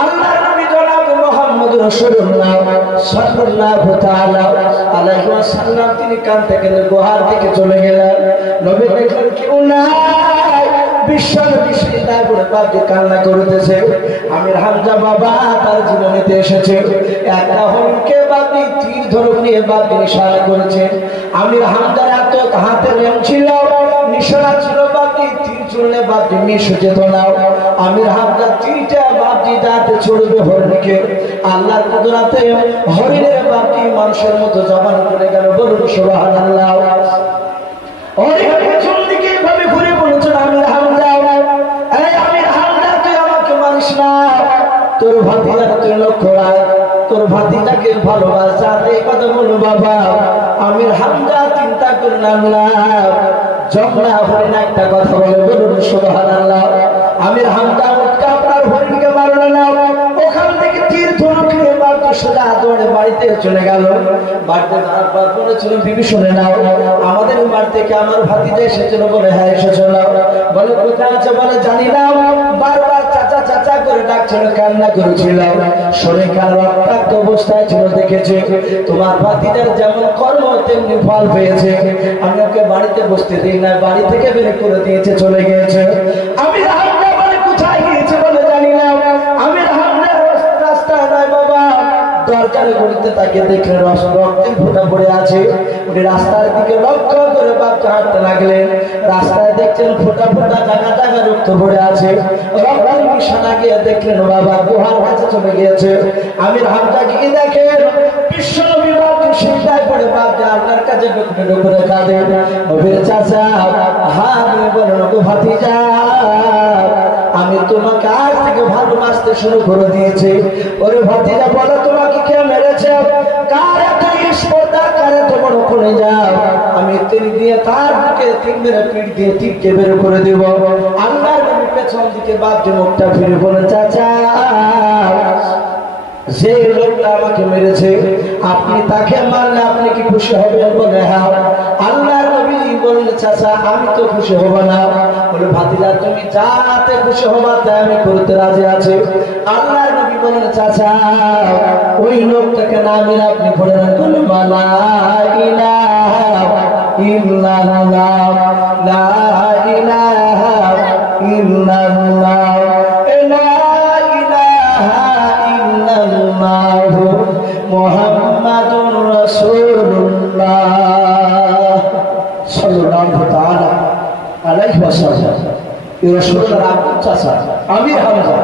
আল্লাহর নবী জনাব মুহাম্মদ রাসূলুল্লাহ সাল্লাল্লাহু তাআলা আলাইহি ওয়াসাল্লাম তিনি কাঁদতে কাঁদতে গুহার দিকে চলে গেলেন। নবী দেখলেন কেউ নাই, বিশ্বনবী সিজদায় পড়ে বাপকে কান্না করতেছে। আমির হামজা বাবা তার জীবনেতে এসেছে, একটা হরিণকে বাপি তীর ধনুক নিয়ে বাপকে নিশানা করেছে। আমির হামজার এত হাতে নেম ছিল, নিশানা ছিল, বাপি তীর চুললে বাপি মিশ যেত না। আমির হামজা তীরটা বাপজি দাঁতে ছড়বে হরিণকে, আল্লাহর কুদরতে হরিণের বাপি মানুষের মতো জবান করে গেল, বলুন সুবহানাল্লাহ। হরিণের চুল দিকে ভাবে ঘুরে বলেছেন আমির হামজা, এই আমির হামজা তুই আমাকে মারিস না, তোর ভাতিজাকে তুই লক্ষ্য রাখ, তোর ভাতিজাকে ভালোবাসা। এই কথা বলুন বাবা। আমির হামজা চিন্তা করে নামলাম, জমনা হরিণ একটা কথা বলে, বলুন সুবহানাল্লাহ। আমির হামজা উঠকে আপনার হরিণকে মারলো না, ওখান থেকে তীর ধনুক নিয়ে বাপকে সোজা দৌড়ে বাড়িতে চলে গেল। বাড়িতে যাওয়ার পর বলেছিল, বিবি শুনে নাও, আমাদের বাড়ি থেকে আমার ভাতিজা এসেছিল। বলে হ্যাঁ এসেছিল। বলে কোথায় আছে? বলে জানি না, বারবার চাচা চাচা করে ডাকছিল, কান্না করেছিল, শরীর খারাপ রক্তাক্ত অবস্থায় ছিল, দেখেছে তোমার ভাতিজার যেমন কর্ম তেমনি ফল পেয়েছে। আমি ওকে বাড়িতে বসতে দিই না, বাড়ি থেকে বের করে দিয়েছে, চলে গিয়েছে। আমি হামজা বলে কোথায় গিয়েছে? বলে জানি না। আমি হামজা রাস্তায় নয় বাবা, দরকারে গড়িতে তাকে দেখলেন রক্তের ফোঁটা পড়ে আছে। উনি রাস্তার দিকে লক্ষ্য করে বাপকে হাঁটতে লাগলেন। রাস্তায় দেখছেন ফোঁটা ফোঁটা জায়গা জায়গা রক্ত পড়ে আছে। রক্তের নিশানা গিয়ে দেখলেন বাবা গুহার কাছে চলে গিয়েছে। আমির হামজা গিয়ে দেখেন বিশ্বনবী বাপজি সিজদায় পড়ে বাপজি আল্লাহর কাছে ডুকরে ডুকরে কাঁদে। নবীর চাচা হাত নিয়ে বলেন, ওগো ভাতিজা, আমি তোমাকে আজ থেকে ভালোবাসতে শুরু করে দিয়েছি। ওরে ভাতিজা বলো, তোমাকে কে মেরেছে? কার এত স্পর্ধা, কার এত বড় করে যাও? আমি তীর দিয়ে তার বুকে 3 মেরে পিঠ দিয়ে টিপকে বের করে দেব। আল্লাহর নবী পেছন দিকে বাপজি মুখটা ফিরে বলে, চাচা, যে লোকটা আমাকে মেরেছে আপনি তাকে মারলে আপনি কি খুশি হবেন? বলে হ্যাঁ। আল্লাহর নবী বললে, চাচা আমি তো খুশি হব না। বলে, ভাতিজা তুমি যাতে খুশি হবা তাই আমি করতে রাজি আছি। আল্লাহর নবী বললেন, চাচা ওই লোকটাকে না মেরে আপনি পড়ে নেন। বলে, লা ইলাহা ইল্লাল্লাহ, লা ইলাহা ইল্লাল্লাহ, মুহাম্মাদুর রাসূলুল্লাহ সাল্লাল্লাহু তাআলা আলাইহি ওয়াসাল্লাম। এই রাসূলুল্লাহর আব্দুল চাচা আমির হামজা,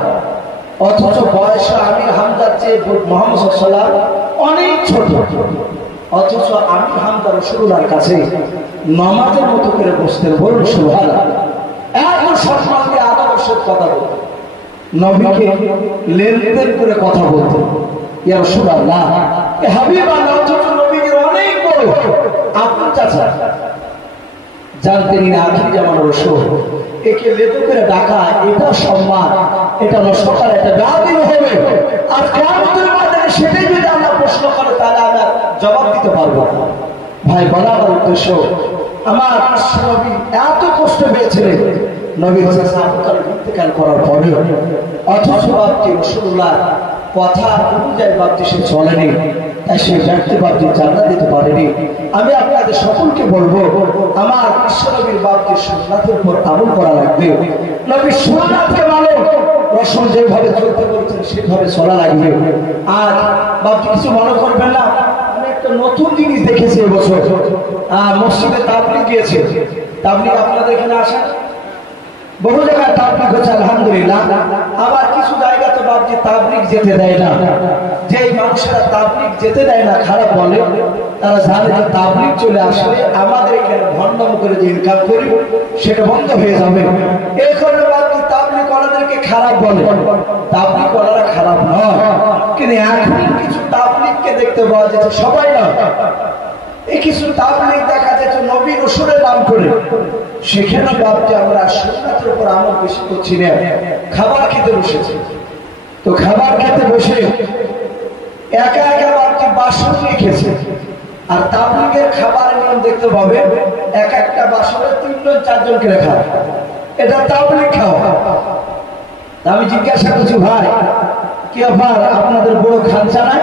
অথচ বয়সে আমির হামজার চেয়ে মুহাম্মদ সাল্লাল্লাহু আলাইহি ওয়াসাল্লাম অনেক ছোট। অথচ আমির হামজা রাসূলুল্লাহর কাছে নামাজের মতো করে বসতেন। বলুন সুবহানাল্লাহ। এত সম্মান দিয়ে আদর্শের কথা বলতেন, নবীকে লেনদেন করে কথা বলতেন। ইয়া রাসূলুল্লাহ, এ হাবিব আল্লাহ, অথচ নবীর অনেক বড় আপন চাচা, জানতেন না আখির জামানের রাসূল। একে লেদু করে ডাকা এটা সম্মান, এটা নষ্টকার, এটা বেয়াদবি হবে। আর কিয়ামতের ময়দানে সেটাই যদি আল্লাহ প্রশ্ন করে তাহলে আমরা জবাব দিতে পারবো না। ভাই, বলার উদ্দেশ্য, আমার নবী এত কষ্ট পেয়েছিলেন নবী হযরত আবু তালেব ইন্তেকাল করার পরেও, অথচ বাপজি রাসূলুল্লাহ কথা অনুযায়ী বাপজি সে চলেনি, তাই সে ব্যক্তি বাপজি জান্নাত দিতে পারেনি। আমি আপনাদের সকলকে বলবো, আমার বিশ্বনবীর বাপজির সুন্নাতের উপর আমল করা লাগবে। নবীর সুন্নাতকে মানো, রাসূল যেভাবে চলতে বলেছেন সেভাবে চলা লাগবে। আর বাপজি কিছু মনে করবেন না, আমি একটা নতুন জিনিস দেখেছি এবছর। মসজিদে তাবলীগ গিয়েছে। তাবলীগ আপনাদের এখানে আসেন, বহু জায়গায় তাবলীগ হচ্ছে আলহামদুলিল্লাহ। আবার কিছু জায়গাতে বাপজি তাবলীগ যেতে দেয় না। যে মানুষেরা তাবলীগ যেতে দেয় না খারাপ বলে, তারা জানে যে তাবলীগ চলে আসলে আমাদের এখানে ভণ্ডামি করে যে ইনকাম করি সেটা বন্ধ হয়ে যাবে। এই কারণে বাপজি তাবলীগ ওয়ালাদেরকে খারাপ বলে। তাবলীগ ওয়ালারা খারাপ নয়, কিন্তু এখন কিছু তাবলীগকে দেখতে পাওয়া যাচ্ছে, সবাই না, এই কিছু তাবলীগ দেখা যাচ্ছে নবী রাসূলের নাম করে। সেখানে বাপজি আমরা সুন্নাতের উপর আমল বেশি করছি না। খাবার খেতে বসেছি, তো খাবার খেতে বসে একা একা বাপজি বাসন নিয়ে খেয়েছে। আর তাবলীগের খাবারের নিয়ম দেখতে পাবে, এক একটা বাসনে 3 জন 4 জন করে খায়। এটা তাবলীগ খাওয়া। আমি জিজ্ঞাসা করছি, ভাই কি ব্যাপার, আপনাদের বড় খানচা নাই?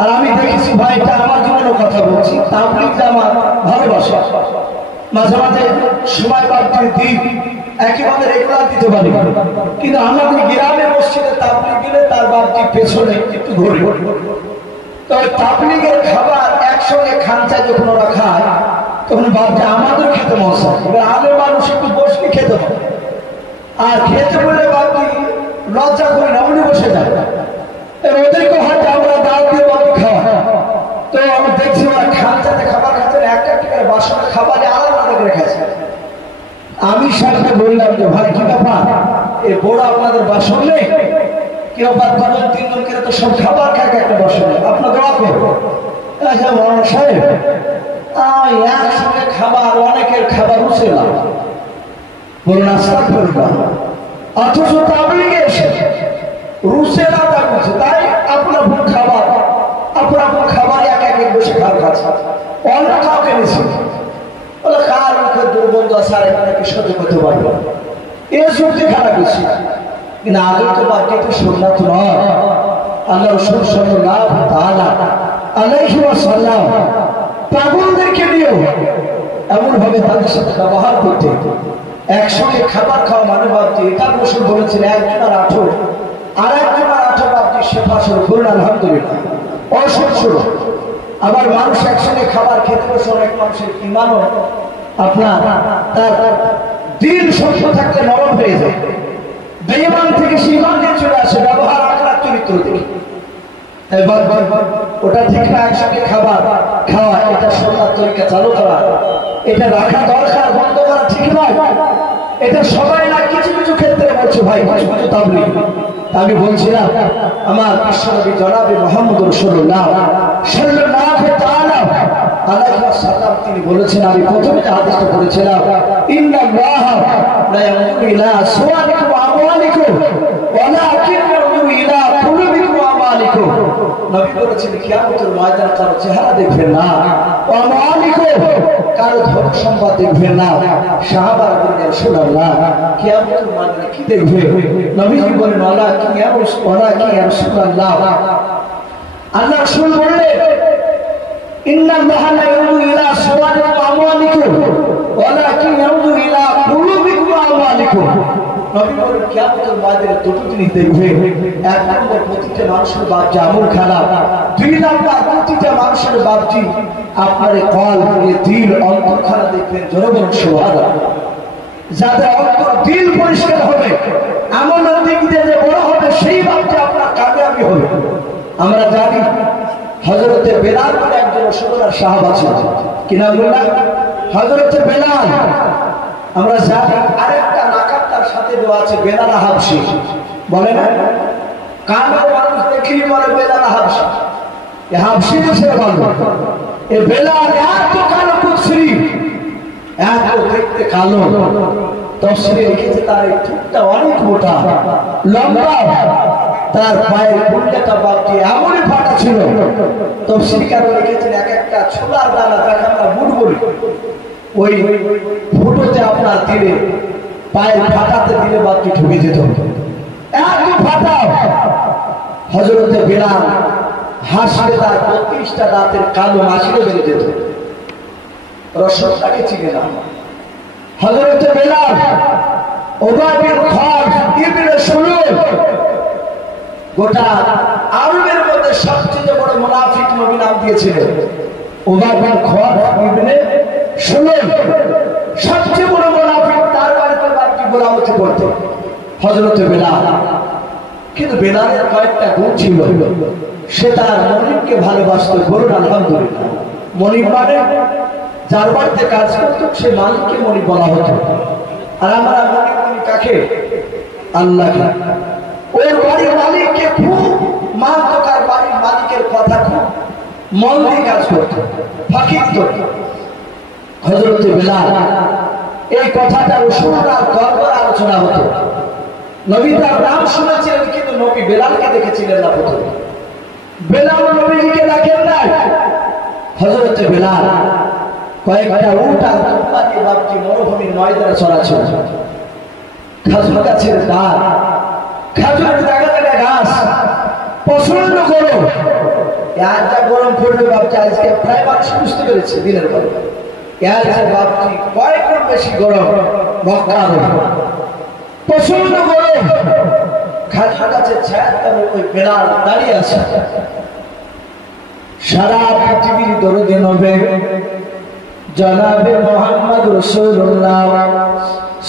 আর আমি দেখেছি ভাই, এটা আমার জন্য কথা বলছি, তাবলীগ আমার ভালোবাসা। মাঝে মাঝে সময় বাপজির দিন একেবারে রেগুলার দিতে পারি, কিন্তু আমাদের গ্রামে মসজিদে তাবলীগ গেলে তার বাপজি পেছনে একটু ঘুরে। তো তাবলীগের খাবার একসঙ্গে খানচায় যখন ওরা খায় তখন বাপজি আমাদের খেতে মন চায়। এবার আলের মানুষ একটু বসে খেতে হয়, আর খেতে বলে বাপজি লজ্জা করি না, উনি বসে যায়। ওদেরকে হয়তো আমরা দাও দিয়ে বাপজি খাওয়া। তো আমি দেখছি ওরা খানচাতে খাবার খাচ্ছেন, একটা একটা করে বাসনে খাবার আলাদা আলাদা করে খাচ্ছে। আমি সাথে বললাম যে ভাই কি ব্যাপার, এ বড় আপনাদের বাসন নেই? কি ব্যাপার, 2 জন 3 জন করে তো সব খাবার খায় একটা বাসনে, আপনার দোয়া করবো। আচ্ছা মৌলানা সাহেব, একসঙ্গে খাবার, অনেকের খাবার রুচে না, বলুন আস্তাগফিরুল্লাহ। অথচ তাবলীগে এসে রুচে না তা বলছে, তাই আপনার খাবার আপনার খাবার এক এক বসে খাচ্ছে, অন্য কাউকে নিচ্ছে। বলে কার মুখের দুর্গন্ধ আছে আর এখানে কি সহ্য করতে পারবো, এ সত্যি খারাপ বেশি। কিন্তু আগে তো বাকি তো সুন্নাত নয়। আল্লাহ রাসূল সাল্লাল্লাহু তাআলা আলাইহি ওয়াসাল্লাম পাগলদেরকে নিয়েও এমন ভাবে তাদের সাথে ব্যবহার করতে। একসঙ্গে খাবার খাওয়া মানে বাপজি, এটা রাসূল বলেছেন একজন আর 8 আর একজন আর 8 বাপজি শেফা শুরু করুন আলহামদুলিল্লাহ, অসুখ শুরু। আবার মানুষ একসঙ্গে খাবার খেতে বসে অনেক মানুষের ইমানও আপনার তার দিল শক্ত থাকলে নরম হয়ে যায়, বেঈমান থেকে সে ইমান দিয়ে চলে আসে ব্যবহার আখলাক চরিত্র থেকে। ওটা ঠিক না, একসঙ্গে খাবার খাওয়া এটা সন্ন্যার তরিকা চালু করা, এটা রাখা দরকার, বন্ধ করা ঠিক নয়। এটা সবাই না, কিছু কিছু ক্ষেত্রে বলছে ভাই, কিছু কিছু তাবলীগ। আমি বলছিলাম আমার বিশ্বনবী জনাবে মুহাম্মদ রাসূলুল্লাহ সাল্লাল্লাহু তাআলা আলাইহি ওয়াসাল্লাম তিনি বলেছেন, আমি প্রথমে হাদিসটা পড়েছিলাম, ইন্নাল্লাহা লা ইয়ানজুরু ইলা সুওয়ারিকুম ওয়া আমওয়ালিকুম ওয়ালাকিন ইয়ানজুরু ইলা কুলুবিকুম ওয়া আমালিকুম। নবী বলেছেন কিয়ামতের ময়দানে কারো চেহারা দেখবেন না, ওয়া আমালিকুম কারো ধন সম্পদ দেখবেন না। সাহাবারা বললেন ইয়া রাসূলুল্লাহ কিয়ামতের ময়দানে কি দেখবে? নবীজি বলেন ওয়ালাকিন ইয়া রাসূলুল্লাহ, আল্লাহ রাসূল বললেন ইন্নাল্লাহা লা ইয়ানজুরু ইলা সুওয়ারিকুম ওয়া আমওয়ালিকুম ওয়ালাকিন ইয়ানজুরু ইলা কুলুবিকুম ওয়া আমালিকুম। নবী বলেন কিয়ামতের ময়দানে দুটো জিনিস দেখবে, এক নম্বর প্রতিটা মানুষের বাপজি আমল খারাপ, দুই নম্বর প্রতিটা মানুষের বাপজি আপনার কলব, দিল, অন্তর খারাপ দেখবেন। জোরে বলুন সুবহানাল্লাহ। যাদের অন্তর দিল পরিষ্কার হবে, আমলের দিক দিয়ে যে বড় হবে, সেই বাপজি আপনার কামিয়াবি হবে। আমরা জানি হযরতে বেলাল বলে একজন রাসূলুল্লাহর সাহাবা ছিল, কি নাম বললাম? হযরতে বেলাল। আমরা জানি আরেকটা লাকাব তার সাথে দেওয়া আছে, বেলাল হাবশী, বলে না? কালো মানুষ দেখলেই বলে বেলাল হাবশী, এ হাবশী দেশের বলবো। এ বেলাল এত কালো কুৎসি, এত দেখতে কালো, তফসিরে লিখেছে তার এই ঠোঁটটা অনেক মোটা লম্বা, তার পায়ের কুণ্ডাটা বাপটি এমনই ফাটা ছিল। তফসিরকার লিখেছেন এক একটা ছোলার দানা, যাকে আমরা বুট বলি, ওই ফুটোতে আপনার দিলে, পায়ের ফাটাতে দিলে বাপটি ঢুকে যেত, এত ফাটা। হযরতে বেলাল হাসলে তার 32টা দাঁতের কালো মাছিরে বেরিয়ে যেত। রাসূলকে চিনে না হযরতে বেলাল। উবাই বিন খালদ ইবনে সুলুল গোটা আরবের মধ্যে সবচেয়ে বড় মুনাফিক নবী নাম দিয়েছিলেন উবাই বিন খালদ ইবনে সুলুল, সবচেয়ে বড় মুনাফিক। তার বাড়িতে বাড়ি গোলামতি করতে হযরতে বেলাল। কিন্তু বেলালের কয়েকটা গুণ ছিল, সে তার মনিবকে ভালোবাসত। বলুন আলহামদুলিল্লাহ। মনিব মানে যার বাড়িতে কাজ করত সে মালিককে মনিব বলা হতো। আর আমরা মনিব বলি কাকে? আল্লাহকে। ওর বাড়ির মালিককে খুব মানত, কার বাড়ির মালিকের কথা খুব মন দিয়ে কাজ করত, ফাঁকি দিত। হযরতে বেলাল এই কথাটা রাসূলুল্লাহর দরবারে আলোচনা হতো। নবী তার নাম শুনেছিলেন, কিন্তু নবী বেলালকে দেখেছিলেন না। প্রথমে বেলাল নবীকে দেখেন নাই। হযরতে বেলাল কয়েকটা উট আর দুম্বা দিয়ে বাপটি মরুভূমির ময়দানে চলাচল। খাজুর গাছের ডাল, খাজুরের জায়গা জায়গা গাছ, প্রচন্ড গরম। এর যা গরম পড়বে বাপটি, আজকে প্রায় মানুষ বুঝতে পেরেছে দিনের পর। এর যে বাপটি কয়েক গুণ বেশি গরম, মক্কার প্রচন্ড গরম। খাজুর গাছের ছায়ার তলে ওই বেলাল দাঁড়িয়ে আছে। সারা পৃথিবীর দরদে নবে জনাবে মুহাম্মদ রাসূলুল্লাহ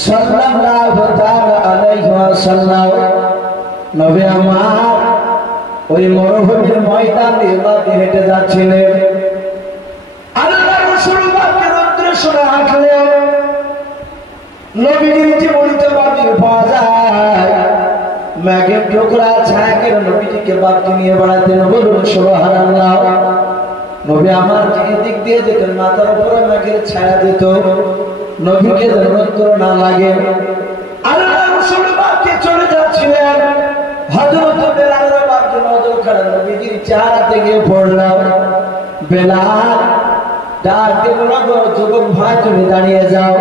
সাল্লাল্লাহু তাআলা আলাইহি ওয়াসাল্লাম নবী আমার ওই মরুভূমির ময়দান দিয়ে বাপটি হেঁটে যাচ্ছিলেন। আল্লাহ রাসূল বাপকে রৌদ্রে সরে হাঁটলেন। নবীজির জীবনীতে বাপটি পাওয়া যায়, মেঘের টুকরা ছায়াকে নবীজিকে বাপটি নিয়ে বেড়াতেন। বলুন সুবহানাল্লাহ। নবী আমার দিক দিয়ে যেতেন, মাথার উপরে মেঘের ছায়া দিত, নবীকে রৌদ্র না লাগে। আল্লাহ রাসূল বাপটি চলে যাচ্ছিলেন। হযরত বেলালের বাপটি নজর করে নবীজির চেহারাতে গিয়ে পড়লাম। বেলাল ডাক দিয়ে বলল, যুবক ভাই তুমি দাঁড়িয়ে যাও।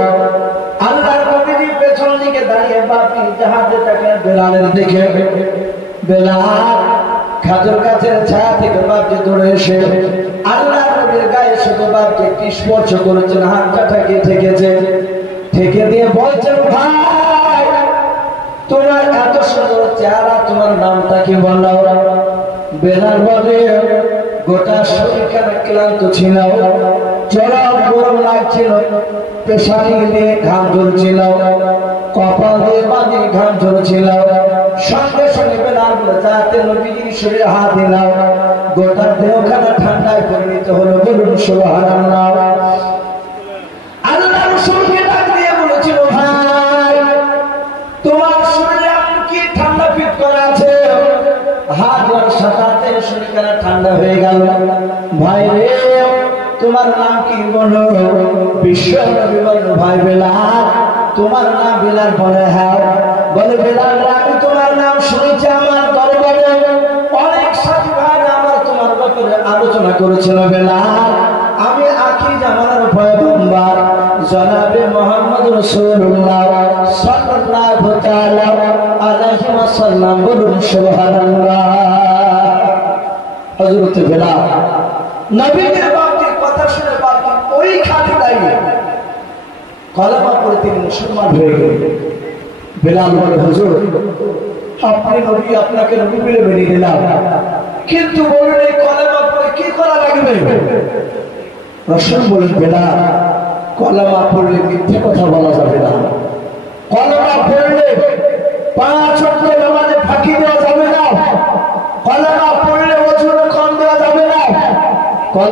আল্লাহর নবীজি পেছন দিকে দাঁড়িয়ে বাপটি জাহাজে তাকে বেলালের দিকে। বেলাল খাজুর গাছের ছায়া থেকে বাপটি দৌড়ে এসে আল্লাহর নবীর গায়ে শুধু বাপটি একটি স্পর্শ করেছেন, হাতটা ঠেকেছে। ঠেকে দিয়ে বলছেন, ভাই তোমার এত সুন্দর চেহারা, তোমার নামটা কি বললো? বেলাল বলে, গোটা শরীর কেন ক্লান্ত ছিল, চরম গরম লাগছিল, পেশানি দিয়ে ঘাম ঝরছিল, কপাল দিয়ে পানি ঘাম ঝরছিল, সঙ্গে সঙ্গে বেলাল বলে যাতে নবীজির শরীরে হাত দিলাম গোটা দেহখানা ঠান্ডায় পরিণত হলো। বলুন সুবহানাল্লাহ। আল্লাহ রাসূলকে ডাক দিয়ে বলেছিল, ভাই তোমার শরীরে কি ঠান্ডা ফিট করা আছে? হাত ধোয়ার সাথে শরীরখানা ঠান্ডা হয়ে গেল। ভাই রে তোমার নাম কি? বলো। বিশ্ব নবী বলল, ভাই বেলাল। তোমার নাম বেলাল? বলে হ্যাঁ। বলে বেলাল আমি তোমার নাম শুনেছি, আমার দরবারে অনেক সাথী ভাই আমার তোমার ব্যাপারে আলোচনা করেছিল। বেলাল আমি আখির জামানার পয়গম্বর জনাবে মুহাম্মদ রাসূলুল্লাহ সাল্লাল্লাহু তাআলা আলাইহি ওয়াসাল্লাম। বলুন সুবহানাল্লাহ। হযরত বেলাল নবীর বাপের কথা শুনে বাপের ওই খাটে দাঁড়িয়ে কলেমা পড়ে তিনি মুসলমান হয়ে গেলেন। বেলাল বলে, হুজুর আপনি নবী, আপনাকে নবী বলে মেনে নিলাম, কিন্তু বলুন এই কলেমা পড়ে কি করা লাগবে? রাসূল বলেন, বেলাল কলেমা পড়লে মিথ্যে কথা বলা যাবে না। কলেমা পড়লে 5 ওয়াক্ত নামাজে ফাঁকি দেওয়া যাবে না। কলেমা পড়লে